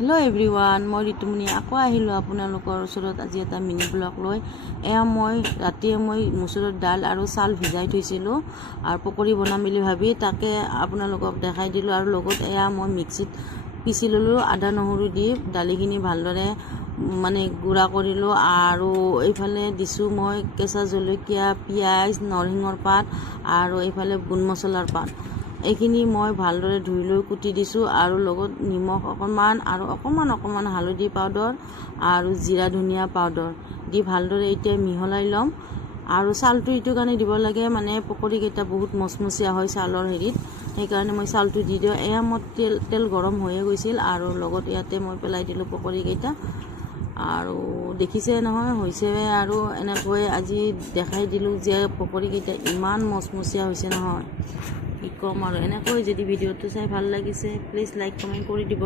Hello' everyone, মই ঋতুমণি আকৌ আহিলোঁ আপোনালোকৰ ওচৰত আজি এটা মিনি ব্লগ লৈ। মই ৰাতিয়ে মচুৰৰ দাল আৰু চাউল ভিজাই থৈছিলোঁ আৰু পকৰি বনাম বুলি ভাবি তাকে আপোনালোকক দেখাই দিলোঁ। আৰু লগত মই মিক্সিত পিচি ল'লোঁ, আদা নহৰু দি দালিখিনি ভালদৰে গুড়া কৰিলোঁ। আৰু এইফালে দিছোঁ মই কেঁচা জলকীয়া, পিঁয়াজ, নৰসিংহৰ পাত আৰু এইফালে বুন মছলাৰ পাত। এইখিনি মই ভালদৰে ধুই লৈ কুটি দিছোঁ আৰু লগত নিমখ অকণমান আৰু অকণমান হালধি পাউডাৰ আৰু জিৰা ধনিয়া পাউডাৰ দি ভালদৰে এতিয়া মিহলাই ল'ম। আৰু চাউলটো এইটো কাৰণে দিব লাগে, পকৰিকেইটা বহুত মচমচীয়া হয় চাউলৰ হেৰিত, সেইকাৰণে মই চাউলটো দি দিওঁ। মোৰ তেল গৰম হৈয়ে গৈছিল আৰু লগত ইয়াতে মই পেলাই দিলোঁ পকৰিকেইটা। আৰু দেখিছে নহয় হৈছে, আৰু এনেকৈ আজি দেখাই দিলোঁ যে পকৰিকেইটা ইমান মচমচীয়া হৈছে নহয়, কি ক'ম। আৰু এনেকৈ যদি ভিডিঅ'টো চাই ভাল লাগিছে প্লিজ লাইক কমেণ্ট কৰি দিব।